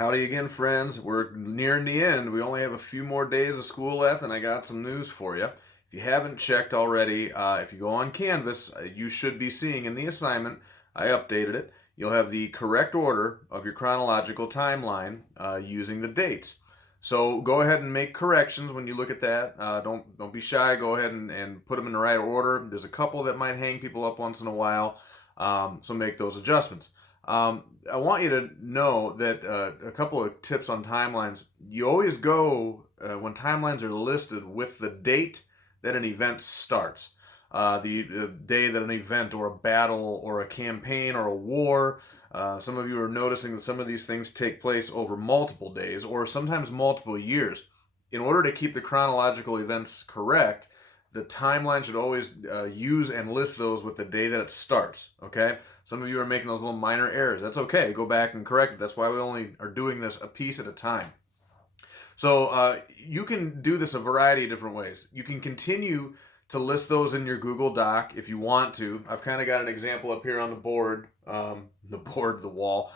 Howdy again, friends. We're nearing the end. We only have a few more days of school left, and I got some news for you. If you haven't checked already, if you go on Canvas, you should be seeing in the assignment, I updated it, you'll have the correct order of your chronological timeline using the dates. So go ahead and make corrections when you look at that. Don't be shy. Go ahead and put them in the right order. There's a couple that might hang people up once in a while, so make those adjustments. I want you to know that a couple of tips on timelines. You always go, when timelines are listed, with the date that an event starts. The day that an event or a battle or a campaign or a war. Some of you are noticing that some of these things take place over multiple days or sometimes multiple years. In order to keep the chronological events correct, the timeline should always use and list those with the day that it starts, okay? Some of you are making those little minor errors. That's okay. Go back and correct it. That's why we only are doing this a piece at a time. So you can do this a variety of different ways. You can continue to list those in your Google Doc if you want to. I've kind of got an example up here on the board, the wall.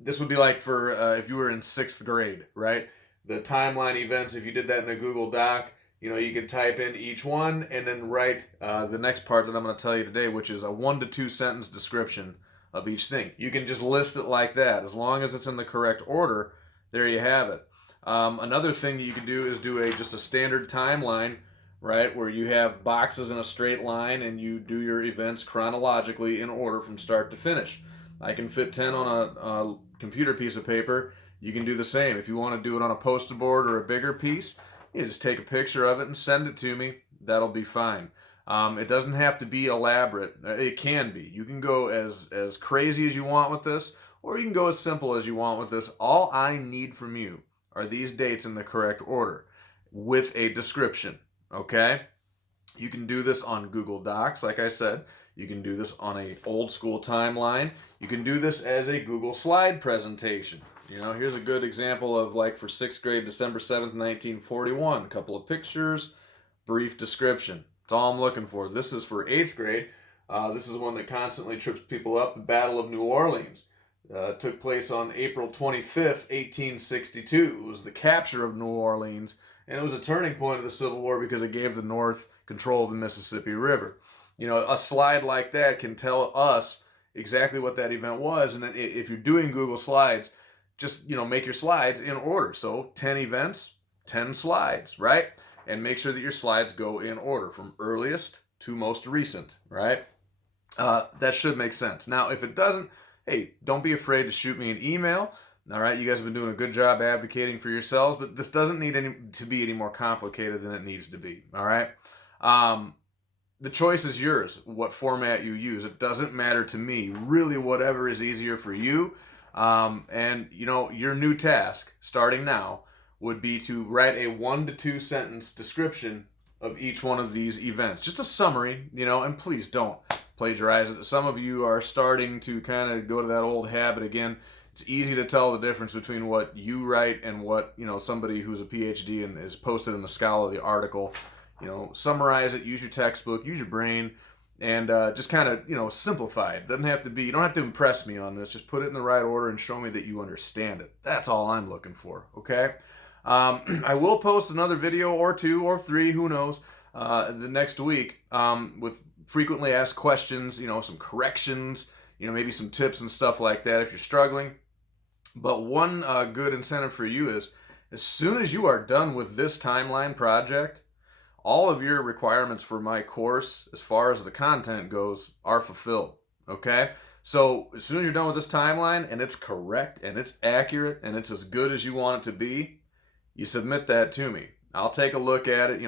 This would be like for if you were in 6th grade, right? The timeline events, if you did that in a Google Doc, you could type in each one and then write the next part that I'm going to tell you today, which is a 1 to 2 sentence description of each thing. You can just list it like that. As long as it's in the correct order, there you have it. Another thing that you can do is do just a standard timeline, right, where you have boxes in a straight line and you do your events chronologically in order from start to finish. I can fit 10 on a computer piece of paper. You can do the same. If you want to do it on a poster board or a bigger piece, you just take a picture of it and send it to me. That'll be fine. It doesn't have to be elaborate. It can be. You can go as crazy as you want with this, or you can go as simple as you want with this. All I need from you are these dates in the correct order with a description, okay? You can do this on Google Docs, like I said. You can do this on an old school timeline. You can do this as a Google slide presentation. Here's a good example of, like, for 6th grade, December 7th, 1941. A couple of pictures, brief description. That's all I'm looking for. This is for 8th grade. This is one that constantly trips people up. The Battle of New Orleans took place on April 25th, 1862. It was the capture of New Orleans, and it was a turning point of the Civil War because it gave the North control of the Mississippi River. A slide like that can tell us exactly what that event was, and then if you're doing Google Slides, just, make your slides in order. So 10 events, 10 slides, right? And make sure that your slides go in order from earliest to most recent, right? That should make sense. Now, if it doesn't, hey, don't be afraid to shoot me an email. All right, you guys have been doing a good job advocating for yourselves, but this doesn't need to be any more complicated than it needs to be, all right? The choice is yours, what format you use. It doesn't matter to me. Really, whatever is easier for you. And your new task starting now would be to write a 1 to 2 sentence description of each one of these events. Just a summary, and please don't plagiarize it. Some of you are starting to kind of go to that old habit again. It's easy to tell the difference between what you write and what, somebody who's a PhD and is posted in the scholarly article. Summarize it, use your textbook, use your brain, and just kind of, simplify it. Doesn't have to be, you don't have to impress me on this. Just put it in the right order and show me that you understand it. That's all I'm looking for, okay? I will post another video or 2 or 3, who knows, the next week with frequently asked questions, some corrections, maybe some tips and stuff like that if you're struggling. But one good incentive for you is, as soon as you are done with this timeline project, all of your requirements for my course, as far as the content goes, are fulfilled, okay? So as soon as you're done with this timeline and it's correct and it's accurate and it's as good as you want it to be, you submit that to me. I'll take a look at it.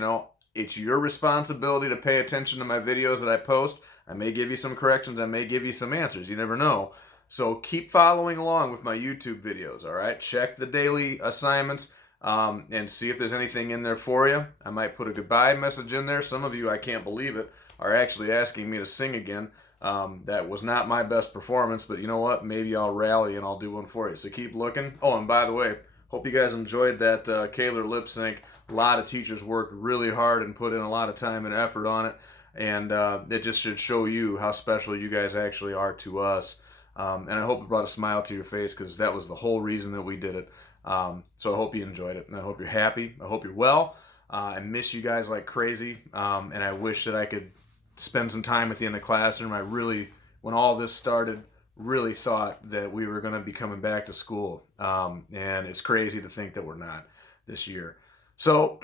It's your responsibility to pay attention to my videos that I post. I may give you some corrections. I may give you some answers. You never know. So keep following along with my YouTube videos, all right? Check the daily assignments. And see if there's anything in there for you. I might put a goodbye message in there. Some of you, I can't believe it, are actually asking me to sing again. That was not my best performance, but you know what? Maybe I'll rally and I'll do one for you. So keep looking. Oh, and by the way, hope you guys enjoyed that Kaler lip sync. A lot of teachers worked really hard and put in a lot of time and effort on it. And it just should show you how special you guys actually are to us. And I hope it brought a smile to your face, because that was the whole reason that we did it. So I hope you enjoyed it, and I hope you're happy. I hope you're well. I miss you guys like crazy, and I wish that I could spend some time with you in the classroom. I really, when all this started, really thought that we were going to be coming back to school, and it's crazy to think that we're not this year. So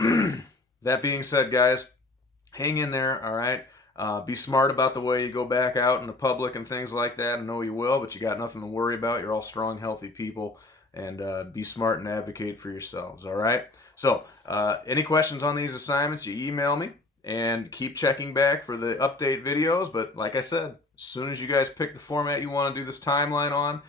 that being said, guys, hang in there, all right? Be smart about the way you go back out in the public and things like that. I know you will, but you got nothing to worry about. You're all strong, healthy people, and be smart and advocate for yourselves, all right? So any questions on these assignments, you email me, and keep checking back for the update videos. But like I said, as soon as you guys pick the format you want to do this timeline on,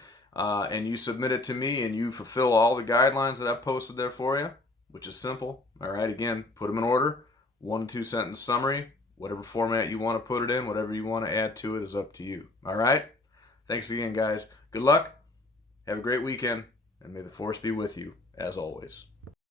and you submit it to me, and you fulfill all the guidelines that I've posted there for you, which is simple, all right? Again, put them in order, 1 to 2 sentence summary, whatever format you want to put it in, whatever you want to add to it is up to you, all right? Thanks again, guys. Good luck. Have a great weekend, and may the force be with you, as always.